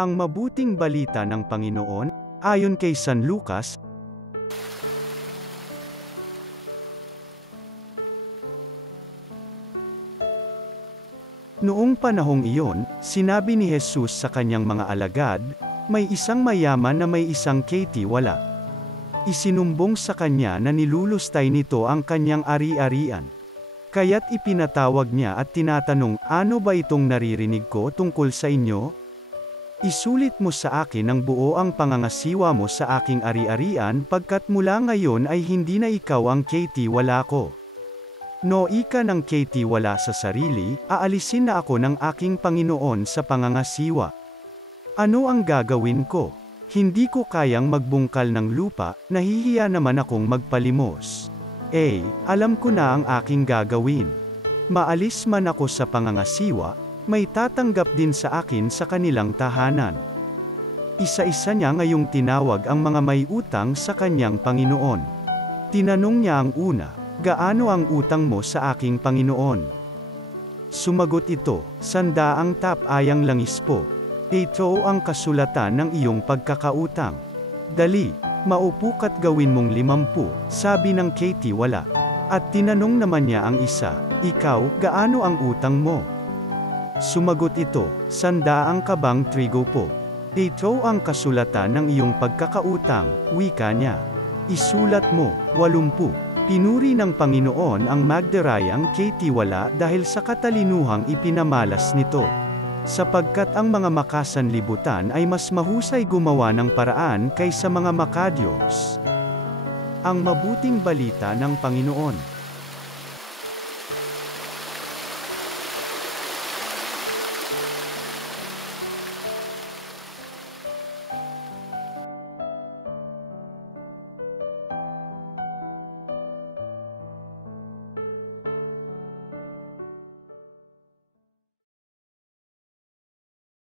Ang mabuting balita ng Panginoon, ayon kay San Lucas. Noong panahong iyon, sinabi ni Jesus sa kanyang mga alagad, may isang mayaman na may isang katiwala. Isinumbong sa kanya na nilulustay nito ang kanyang ari-arian. Kaya't ipinatawag niya at tinatanong, ano ba itong naririnig ko tungkol sa inyo? Isulit mo sa akin ang buo ang pangangasiwa mo sa aking ari-arian pagkat mula ngayon ay hindi na ikaw ang katiwala ko. No ika ng katiwala sa sarili, aalisin na ako ng aking Panginoon sa pangangasiwa. Ano ang gagawin ko? Hindi ko kayang magbungkal ng lupa, nahihiya naman akong magpalimos. Alam ko na ang aking gagawin. Maalis man ako sa pangangasiwa, may tatanggap din sa akin sa kanilang tahanan. Isa-isa niya ngayong tinawag ang mga may utang sa kanyang Panginoon. Tinanong niya ang una, gaano ang utang mo sa aking Panginoon? Sumagot ito, 100 tapayang langis po. Ito ang kasulatan ng iyong pagkakautang. Dali, maupo ka't gawin mong 50, sabi ng katiwala. At tinanong naman niya ang isa, ikaw, gaano ang utang mo? Sumagot ito, 100 kabang trigo po. Ito ang kasulatan ng iyong pagkakautang, wika niya. Isulat mo, 80. Pinuri ng Panginoon ang magdarayang katiwala dahil sa katalinuhang ipinamalas nito. Sapagkat ang mga makasanlibutan ay mas mahusay gumawa ng paraan kaysa mga makadiyos. Ang mabuting balita ng Panginoon.